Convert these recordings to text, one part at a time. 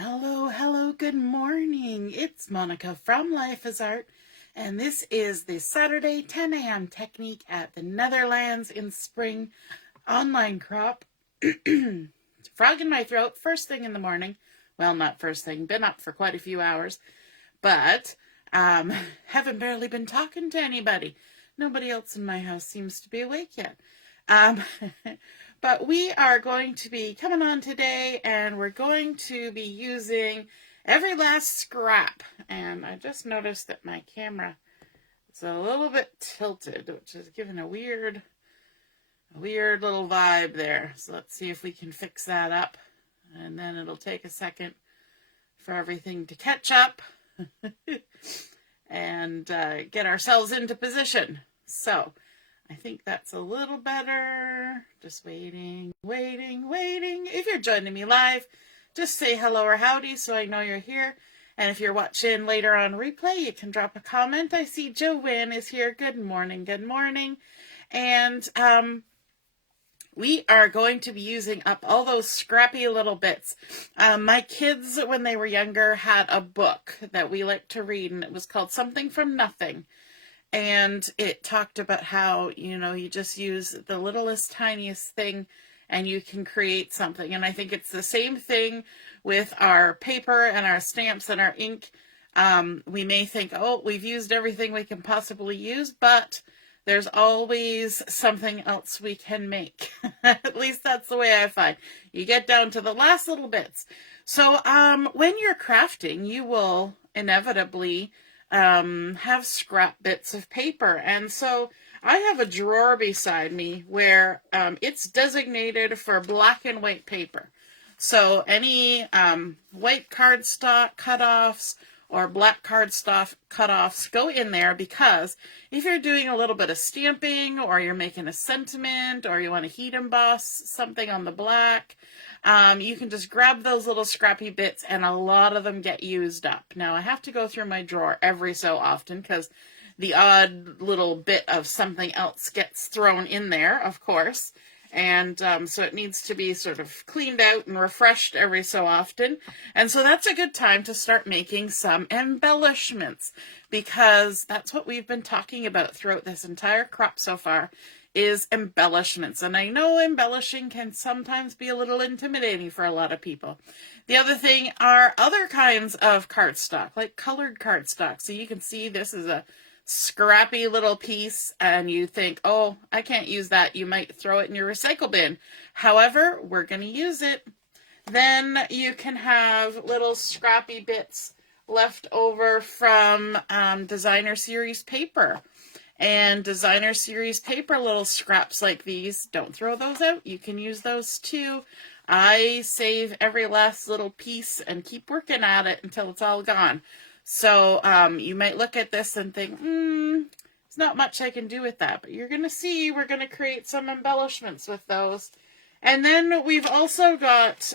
Hello, hello, good morning. It's Monica from Life is Art, and this is the Saturday 10 a.m. technique at the Netherlands in spring online crop. Frog in my throat, first thing in the morning. Well, not first thing, been up for quite a few hours, but haven't barely been talking to anybody. Nobody else in my house seems to be awake yet. But we are going to be coming on today, and we're going to be using every last scrap. And I just noticed that my camera is a little bit tilted, which is giving a weird little vibe there. So let's see if we can fix that up. And then it'll take a second for everything to catch up and get ourselves into position. So I think that's a little better. Just waiting. If you're joining me live, just say hello or howdy so I know you're here. And if you're watching later on replay, you can drop a comment. I see Joanne is here. Good morning. And we are going to be using up all those scrappy little bits. My kids, when they were younger, had a book that we liked to read, and it was called Something from Nothing. And it talked about how, you just use the littlest, tiniest thing and you can create something. And I think it's the same thing with our paper and our stamps and our ink. We may think, oh, we've used everything we can possibly use, but there's always something else we can make. At least that's the way I find. You get down to the last little bits. So when you're crafting, you will inevitably have scrap bits of paper. And so I have a drawer beside me where it's designated for black and white paper. So any white cardstock cutoffs or black cardstock cutoffs go in there, because if you're doing a little bit of stamping or you're making a sentiment or you want to heat emboss something on the black, you can just grab those little scrappy bits, and a lot of them get used up. Now, I have to go through my drawer every so often because the odd little bit of something else gets thrown in there, of course. And so it needs to be sort of cleaned out and refreshed every so often. And so that's a good time to start making some embellishments, because that's what we've been talking about throughout this entire crop so far, is embellishments. And I know embellishing can sometimes be a little intimidating for a lot of people. The other thing are other kinds of cardstock, like colored cardstock. So you can see this is a scrappy little piece, and you think, oh, I can't use that. You might throw it in your recycle bin. However, we're going to use it. Then you can have little scrappy bits left over from designer series paper. And designer series paper, little scraps like these, don't throw those out. You can use those too. I save every last little piece and keep working at it until it's all gone. So you might look at this and think, there's not much I can do with that. But you're going to see we're going to create some embellishments with those. And then we've also got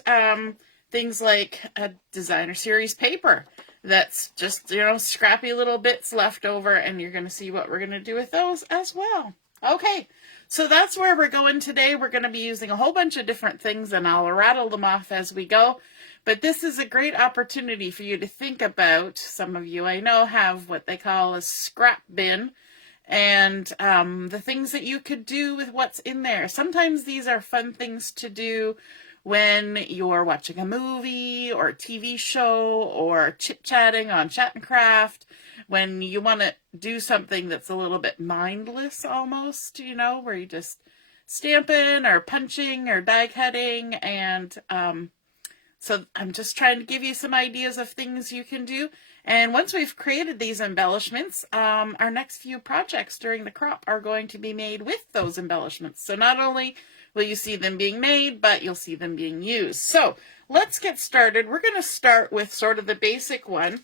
things like a designer series paper that's just, scrappy little bits left over, and you're going to see what we're going to do with those as well. Okay, so that's where we're going today. We're going to be using a whole bunch of different things, and I'll rattle them off as we go. But this is a great opportunity for you to think about. Some of you I know have what they call a scrap bin, and the things that you could do with what's in there. Sometimes these are fun things to do when you're watching a movie or a TV show or chit-chatting on Chat and Craft, when you want to do something that's a little bit mindless almost, where you just stamping or punching or die cutting. And so I'm just trying to give you some ideas of things you can do. And once we've created these embellishments, our next few projects during the crop are going to be made with those embellishments. So not only will you see them being made, but you'll see them being used. So let's get started. We're going to start with sort of the basic one,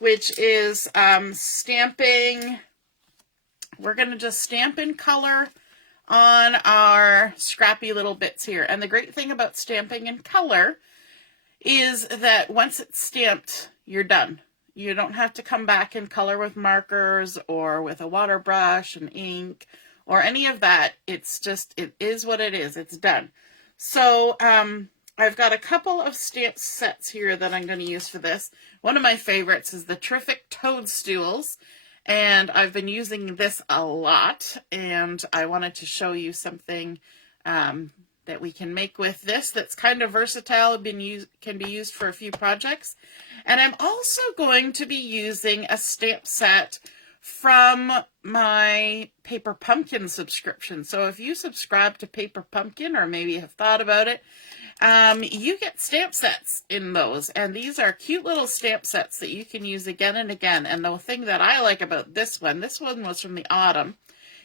which is stamping. We're going to just stamp in color on our scrappy little bits here. And the great thing about stamping in color is that once it's stamped, you're done. You don't have to come back and color with markers or with a water brush and ink or any of that. It's just, it is what it is. It's done. So I've got a couple of stamp sets here that I'm going to use for this. One of my favorites is the terrific Toadstools, and I've been using this a lot, and I wanted to show you something that we can make with this that's kind of versatile, can be used for a few projects. And I'm also going to be using a stamp set from my Paper Pumpkin subscription. So if you subscribe to Paper Pumpkin, or maybe have thought about it, you get stamp sets in those, and these are cute little stamp sets that you can use again and again. And the thing that I like about this one was from the autumn.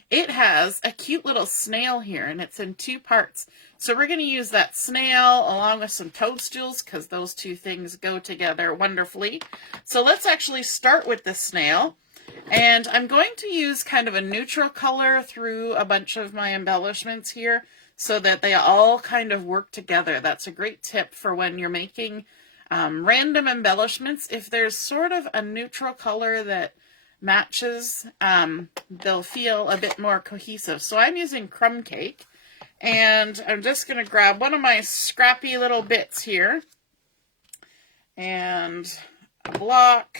It has a cute little snail here, and it's in 2 parts. So we're going to use that snail along with some toadstools, because those 2 things go together wonderfully. So let's actually start with the snail. And I'm going to use kind of a neutral color through a bunch of my embellishments here, so that they all kind of work together. That's a great tip for when you're making random embellishments. If there's sort of a neutral color that matches, they'll feel a bit more cohesive. So I'm using Crumb Cake, and I'm just going to grab one of my scrappy little bits here, and a block,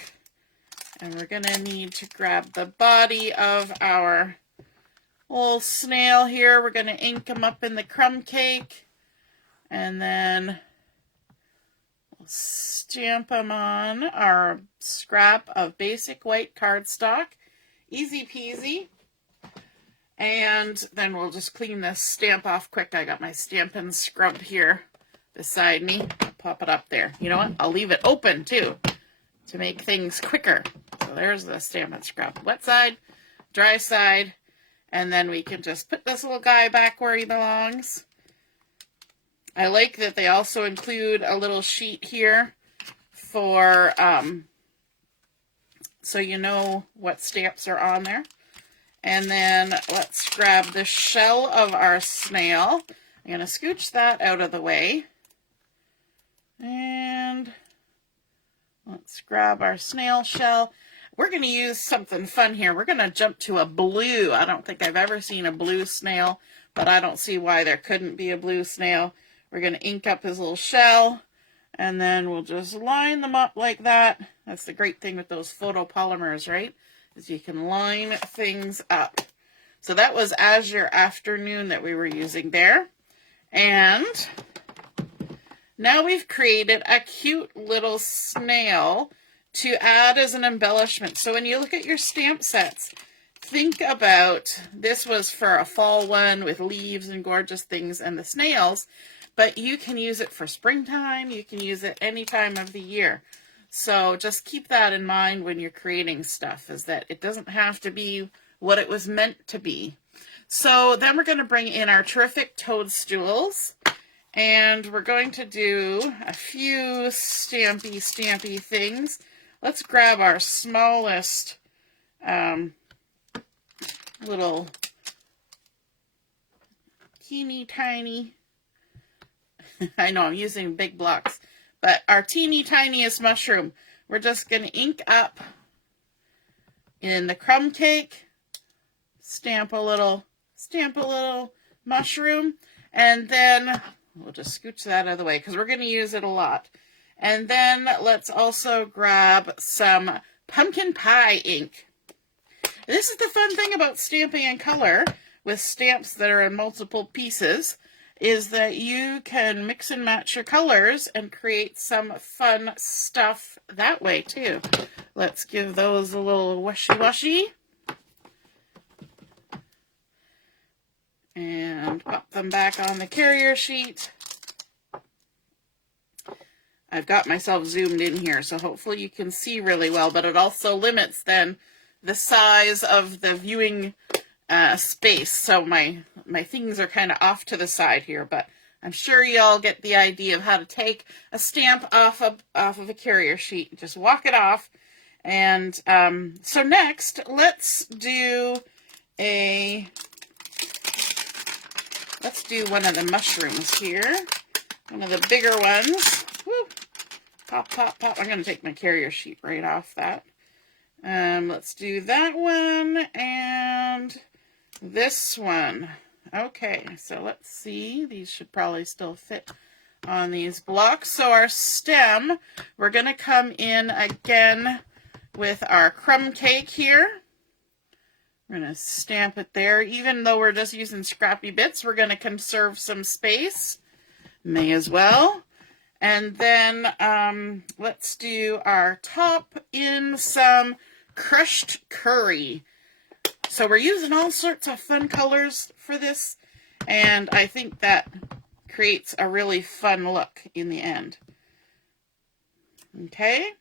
and we're going to need to grab the body of our little snail here. We're going to ink them up in the Crumb Cake, and then we'll stamp them on our scrap of basic white cardstock. Easy peasy. And then we'll just clean this stamp off quick. I got my Stampin' scrub here beside me. I'll pop it up there. You know what? I'll leave it open too to make things quicker. So there's the Stampin' scrub. Wet side, dry side. And then we can just put this little guy back where he belongs. I like that they also include a little sheet here for, so you know what stamps are on there. And then let's grab the shell of our snail. I'm going to scooch that out of the way. And let's grab our snail shell. We're going to use something fun here. We're going to jump to a blue. I don't think I've ever seen a blue snail, but I don't see why there couldn't be a blue snail. We're going to ink up his little shell, and then we'll just line them up like that. That's the great thing with those photopolymers, right? Is you can line things up. So that was Azure Afternoon that we were using there. And now we've created a cute little snail to add as an embellishment. So when you look at your stamp sets, think about, this was for a fall one with leaves and gorgeous things and the snails, but you can use it for springtime, you can use it any time of the year. So just keep that in mind when you're creating stuff, is that it doesn't have to be what it was meant to be. So then we're going to bring in our terrific Toadstools, and we're going to do a few stampy things. Let's grab our smallest little teeny tiny, I know I'm using big blocks, but our teeny tiniest mushroom, we're just going to ink up in the Crumb Cake, stamp a little mushroom, and then we'll just scooch that out of the way because we're going to use it a lot. And then let's also grab some pumpkin pie ink. This is the fun thing about stamping in color with stamps that are in multiple pieces, is that you can mix and match your colors and create some fun stuff that way too. Let's give those a little washy-washy. And pop them back on the carrier sheet. I've got myself zoomed in here, so hopefully you can see really well, but it also limits then the size of the viewing space. So my things are kind of off to the side here, but I'm sure you all get the idea of how to take a stamp off of a carrier sheet. Just walk it off. And so next, let's do one of the mushrooms here. One of the bigger ones. Woo. Pop, pop, pop. I'm going to take my carrier sheet right off that. Let's do that one and this one. Okay, so let's see. These should probably still fit on these blocks. So our stem, we're going to come in again with our crumb cake here. We're going to stamp it there. Even though we're just using scrappy bits, we're going to conserve some space. May as well. And then let's do our top in some crushed curry. So we're using all sorts of fun colors for this, and I think that creates a really fun look in the end. Okay.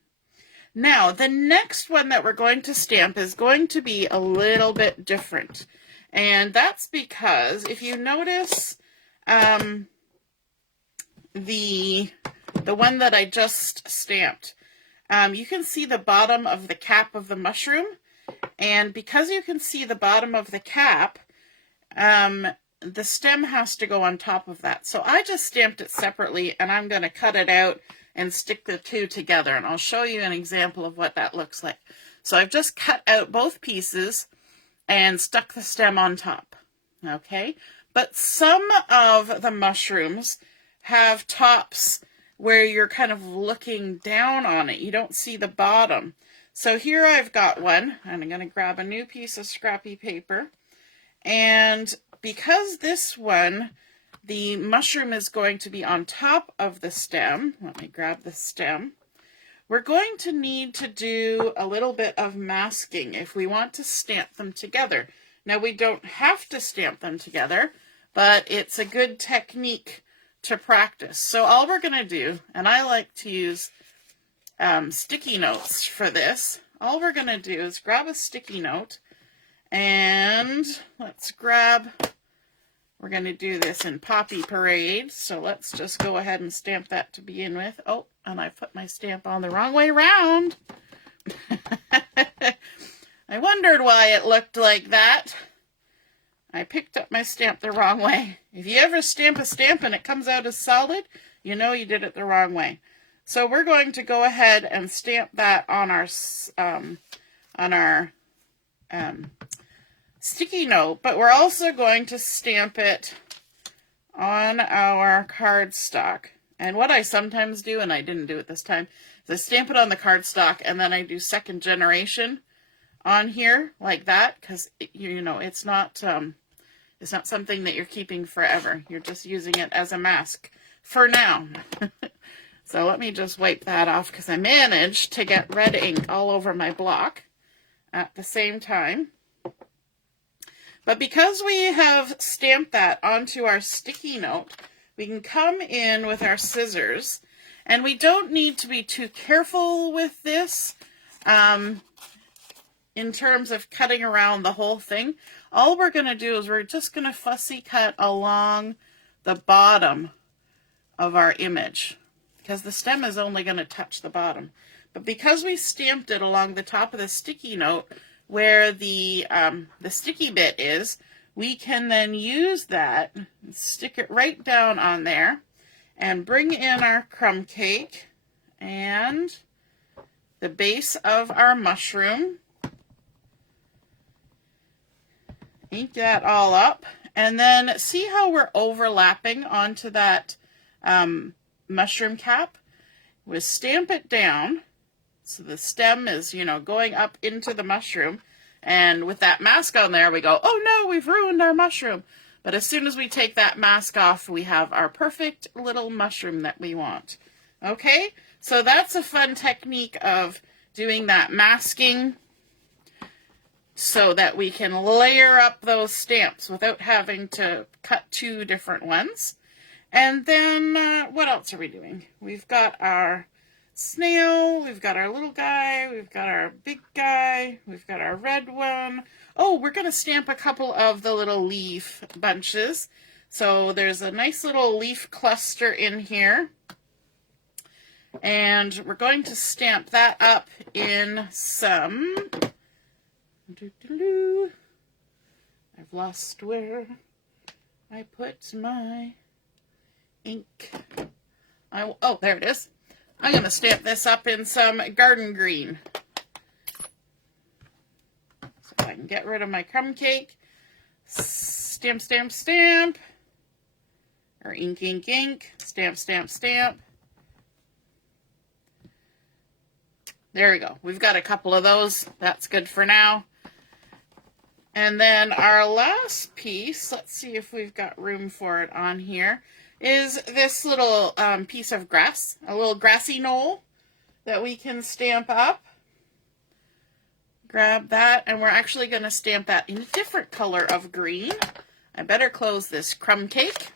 Now, the next one that we're going to stamp is going to be a little bit different. And that's because if you notice the one that I just stamped, you can see the bottom of the cap of the mushroom. And because you can see the bottom of the cap, the stem has to go on top of that. So I just stamped it separately, and I'm going to cut it out and stick the two together. And I'll show you an example of what that looks like. So I've just cut out both pieces and stuck the stem on top. Okay? But some of the mushrooms have tops where you're kind of looking down on it. You don't see the bottom. So here I've got one, and I'm going to grab a new piece of scrappy paper. And because this one, the mushroom is going to be on top of the stem, let me grab the stem, we're going to need to do a little bit of masking if we want to stamp them together. Now, we don't have to stamp them together, but it's a good technique to practice. So all we're going to do, and I like to use sticky notes for this. All we're going to do is grab a sticky note, and we're going to do this in Poppy Parade, so let's just go ahead and stamp that to begin with. Oh, and I put my stamp on the wrong way around. I wondered why it looked like that. I picked up my stamp the wrong way. If you ever stamp a stamp and it comes out as solid, you know you did it the wrong way. So we're going to go ahead and stamp that on our sticky note, but we're also going to stamp it on our cardstock. And what I sometimes do, and I didn't do it this time, is I stamp it on the cardstock, and then I do second generation on here like that, because you know it's not something that you're keeping forever. You're just using it as a mask for now. So let me just wipe that off, because I managed to get red ink all over my block at the same time. But because we have stamped that onto our sticky note, we can come in with our scissors, and we don't need to be too careful with this in terms of cutting around the whole thing. All we're going to do is we're just going to fussy cut along the bottom of our image, because the stem is only going to touch the bottom. But because we stamped it along the top of the sticky note where the sticky bit is, we can then use that, stick it right down on there, and bring in our crumb cake and the base of our mushroom. Ink that all up, and then see how we're overlapping onto that mushroom cap? We stamp it down so the stem is, you know, going up into the mushroom, and with that mask on there we go, oh no, we've ruined our mushroom. But as soon as we take that mask off, we have our perfect little mushroom that we want. Okay, so that's a fun technique of doing that masking so that we can layer up those stamps without having to cut two different ones. And then, what else are we doing? We've got our snail, we've got our little guy, we've got our big guy, we've got our red one. Oh, we're going to stamp a couple of the little leaf bunches. So there's a nice little leaf cluster in here. And we're going to stamp that up in some... I've lost where I put my ink. Oh, there it is. I'm going to stamp this up in some garden green. So I can get rid of my crumb cake. Stamp, stamp, stamp. Or ink, ink, ink. Stamp, stamp, stamp. There we go. We've got a couple of those. That's good for now. And then our last piece, let's see if we've got room for it on here, is this little piece of grass, a little grassy knoll that we can stamp up. Grab that, and we're actually going to stamp that in a different color of green. I better close this crumb cake,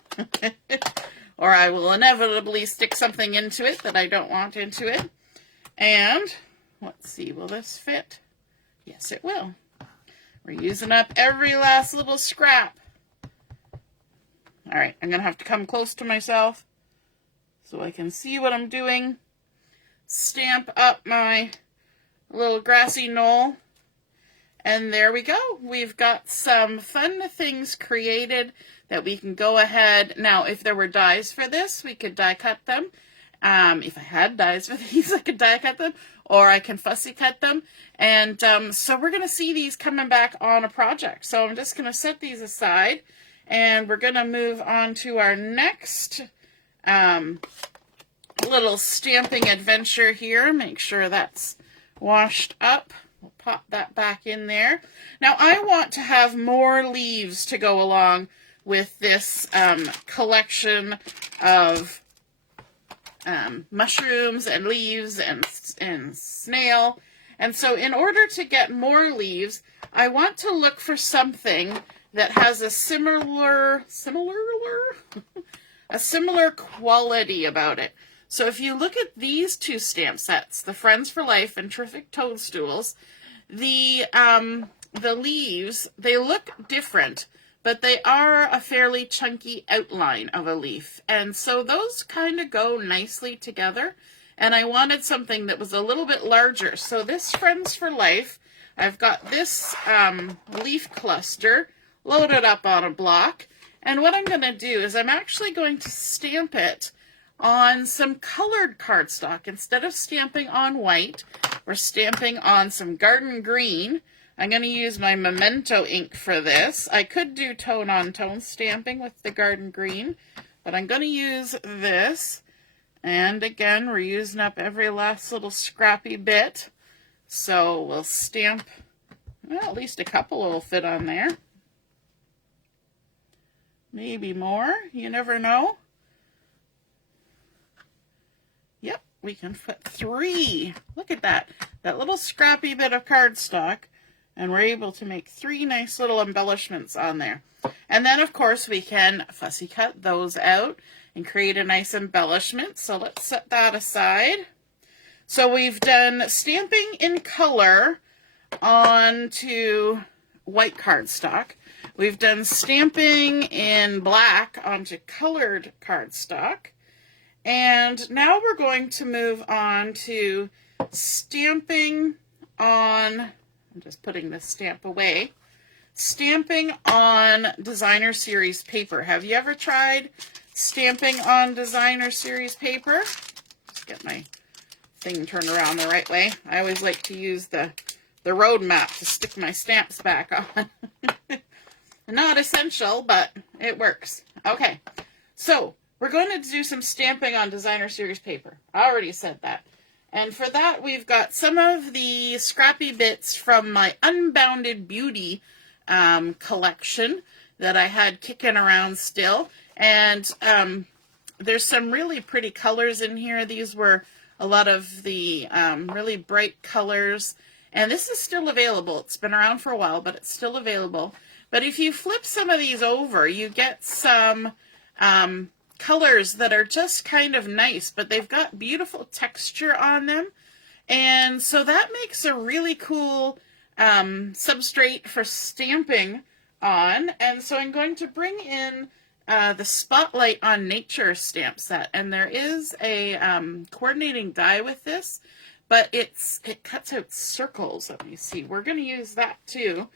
or I will inevitably stick something into it that I don't want into it. And let's see, will this fit? Yes, it will. We're using up every last little scrap. All right, I'm going to have to come close to myself so I can see what I'm doing. Stamp up my little grassy knoll. And there we go. We've got some fun things created that we can go ahead. Now, if there were dies for this, we could die cut them. If I had dies for these, I could die cut them, or I can fussy cut them. And so we're going to see these coming back on a project. So I'm just going to set these aside, and we're going to move on to our next little stamping adventure here. Make sure that's washed up. We'll pop that back in there. Now I want to have more leaves to go along with this collection of mushrooms and leaves and snail. And so in order to get more leaves, I want to look for something that has a similar quality about it. So if you look at these two stamp sets, the Friends for Life and Terrific Toadstools, the leaves, they look different, but they are a fairly chunky outline of a leaf. And so those kind of go nicely together. And I wanted something that was a little bit larger. So this Friends for Life, I've got this leaf cluster loaded up on a block. And what I'm going to do is I'm actually going to stamp it on some colored cardstock. Instead of stamping on white, we're stamping on some garden green. I'm going to use my Memento ink for this. I could do tone-on-tone stamping with the garden green, but I'm going to use this. And again, we're using up every last little scrappy bit. So we'll stamp, well, at least a couple will fit on there. Maybe more, you never know. Yep, we can put 3. Look at that. That little scrappy bit of cardstock. And we're able to make 3 nice little embellishments on there. And then, of course, we can fussy cut those out and create a nice embellishment. So let's set that aside. So we've done stamping in color onto white cardstock. We've done stamping in black onto colored cardstock. And now we're going to move on to stamping on, I'm just putting this stamp away, stamping on designer series paper. Have you ever tried stamping on designer series paper? Just get my thing turned around the right way. I always like to use the road map to stick my stamps back on. Not essential, but it works. Okay, so we're going to do some stamping on designer series paper. I already said that. And for that, we've got some of the scrappy bits from my Unbounded Beauty collection that I had kicking around still. And there's some really pretty colors in here. These were a lot of the really bright colors. And this is still available. It's been around for a while, but it's still available. But if you flip some of these over, you get some colors that are just kind of nice, but they've got beautiful texture on them. And so that makes a really cool substrate for stamping on. And so I'm going to bring in the Spotlight on Nature stamp set. And there is a coordinating die with this, but it cuts out circles. Let me see. We're going to use that too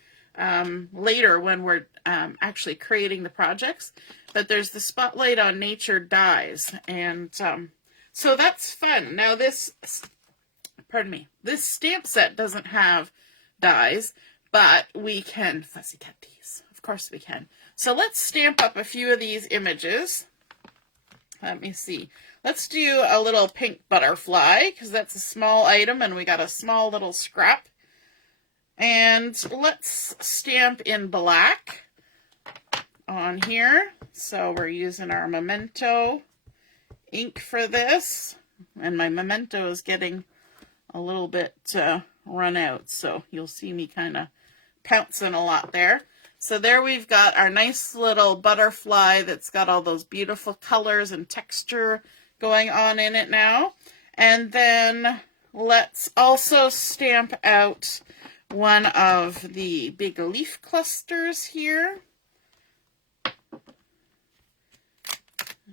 later when we're actually creating the projects. But there's the Spotlight on Nature dies. And so that's fun. Now this stamp set doesn't have dies, but we can fussy cut these. Of course we can. So let's stamp up a few of these images. let me see. Let's do a little pink butterfly because that's a small item and we got a small little scrap. And let's stamp in black on here. So we're using our Memento ink for this. And my Memento is getting a little bit run out. So you'll see me kind of pouncing a lot there. So there we've got our nice little butterfly that's got all those beautiful colors and texture going on in it now. And then let's also stamp out one of the big leaf clusters here.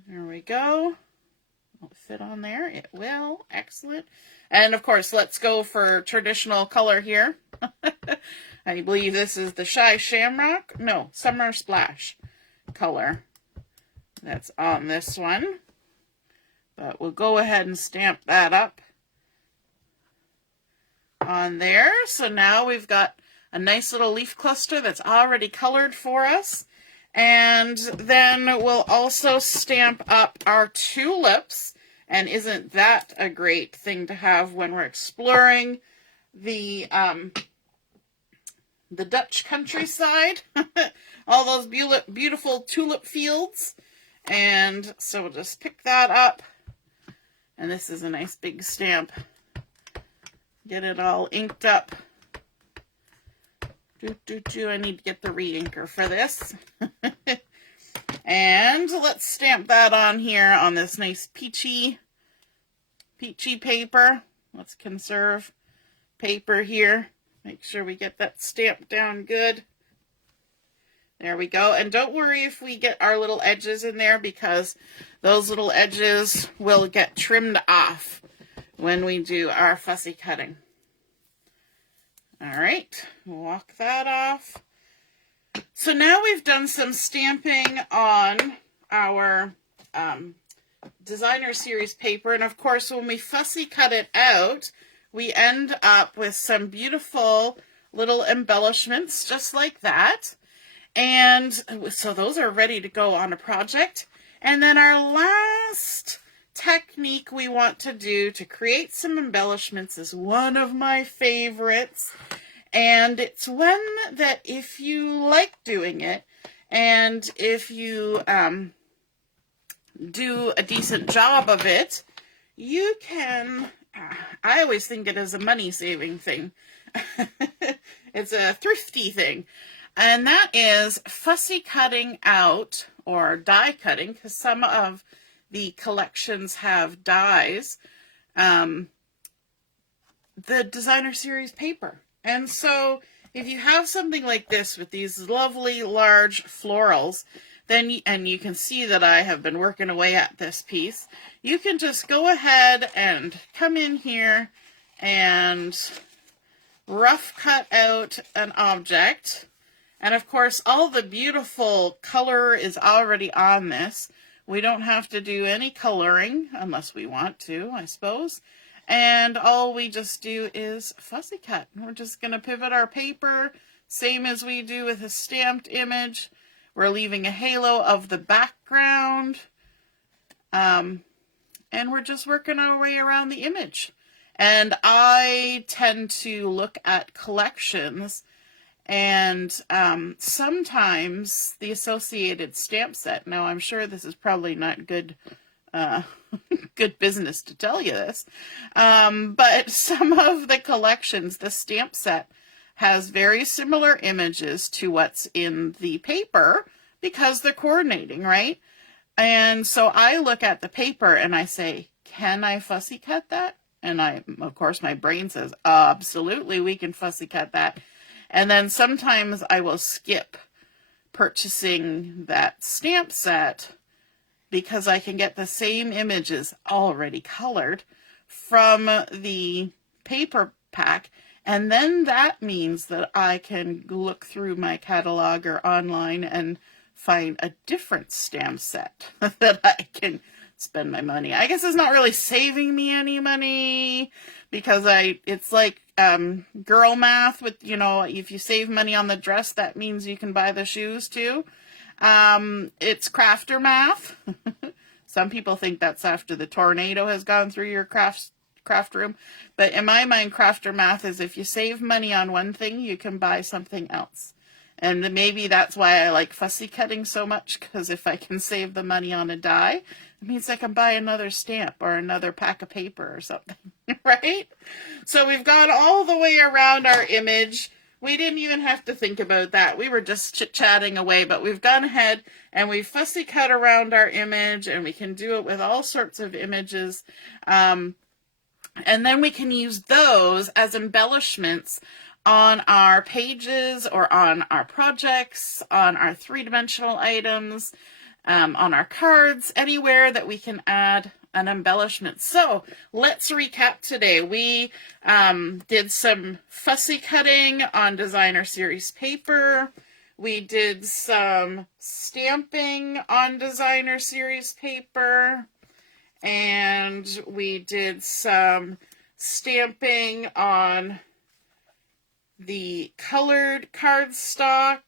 There we go. Will it fit on there? It will. Excellent. And of course, let's go for traditional color here. I believe this is the Shy Shamrock. No, Summer Splash color that's on this one. But we'll go ahead and stamp that up on there. So now we've got a nice little leaf cluster that's already colored for us. And then we'll also stamp up our tulips. And isn't that a great thing to have when we're exploring the Dutch countryside? All those beautiful tulip fields. And so we'll just pick that up. And this is a nice big stamp. Get it all inked up. I need to get the re-inker for this. And let's stamp that on here on this nice peachy paper. Let's conserve paper here. Make sure we get that stamped down good. There we go. And don't worry if we get our little edges in there, because those little edges will get trimmed off when we do our fussy cutting. All right, walk that off. So now we've done some stamping on our designer series paper. And of course, when we fussy cut it out, we end up with some beautiful little embellishments just like that. And so those are ready to go on a project. And then our last technique we want to do to create some embellishments is one of my favorites. And it's one that if you like doing it, and if you do a decent job of it, you can, I always think it is a money-saving thing. It's a thrifty thing. And that is fussy cutting out, or die cutting, because some of the collections have dies, the designer series paper. And so if you have something like this with these lovely large florals, then and you can see that I have been working away at this piece, you can just go ahead and come in here and rough cut out an object. And of course, all the beautiful color is already on this. We don't have to do any coloring unless we want to, I suppose. And all we just do is fussy cut. We're just going to pivot our paper, same as we do with a stamped image. We're leaving a halo of the background. And we're just working our way around the image. And I tend to look at collections and sometimes the associated stamp set. Now, I'm sure this is probably not good good business to tell you this, but some of the collections, the stamp set has very similar images to what's in the paper because they're coordinating, right? And so I look at the paper and I say, can I fussy cut that? And of course, my brain says, absolutely, we can fussy cut that. And then sometimes I will skip purchasing that stamp set because I can get the same images already colored from the paper pack. And then that means that I can look through my catalog or online and find a different stamp set that I can spend my money. I guess it's not really saving me any money because it's like girl math with, if you save money on the dress, that means you can buy the shoes too. It's crafter math. Some people think that's after the tornado has gone through your craft room. But in my mind, crafter math is if you save money on one thing, you can buy something else. And maybe that's why I like fussy cutting so much, because if I can save the money on a die, it means I can buy another stamp or another pack of paper or something, right? So we've gone all the way around our image. We didn't even have to think about that. We were just chit-chatting away, but we've gone ahead and we've fussy cut around our image, and we can do it with all sorts of images. And then we can use those as embellishments on our pages or on our projects, on our three-dimensional items, on our cards, anywhere that we can add an embellishment. So let's recap today. We did some fussy cutting on designer series paper. We did some stamping on designer series paper. And we did some stamping on the colored cardstock,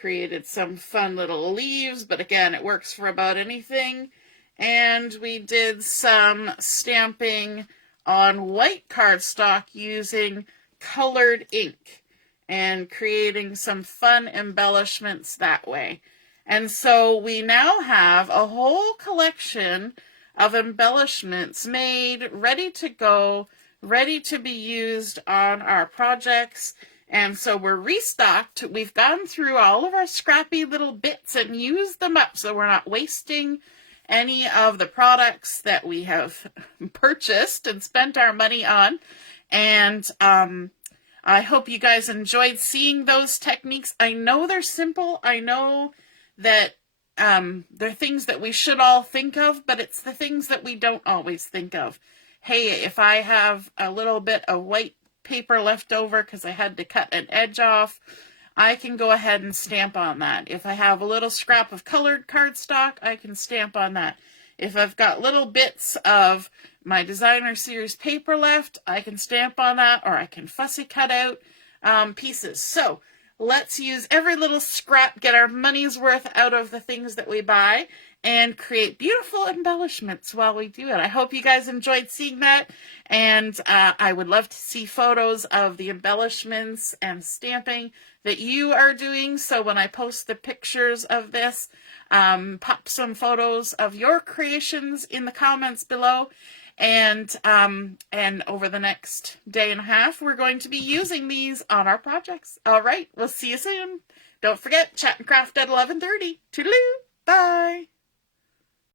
created some fun little leaves, but again, it works for about anything. And we did some stamping on white cardstock using colored ink and creating some fun embellishments that way. And so we now have a whole collection of embellishments made, ready to go, ready to be used on our projects. And so we're restocked. We've gone through all of our scrappy little bits and used them up, so we're not wasting any of the products that we have purchased and spent our money on. And I hope you guys enjoyed seeing those techniques. I know they're simple. I know that they're things that we should all think of, but it's the things that we don't always think of. Hey, if I have a little bit of white paper left over because I had to cut an edge off, I can go ahead and stamp on that. If I have a little scrap of colored cardstock, I can stamp on that. If I've got little bits of my designer series paper left, I can stamp on that, or I can fussy cut out pieces. So let's use every little scrap, get our money's worth out of the things that we buy, and create beautiful embellishments while we do it. I hope you guys enjoyed seeing that, and I would love to see photos of the embellishments and stamping that you are doing. So when I post the pictures of this, pop some photos of your creations in the comments below. And over the next day and a half, we're going to be using these on our projects. All right, we'll see you soon. Don't forget, chat and craft at 11:30. Toodaloo, bye.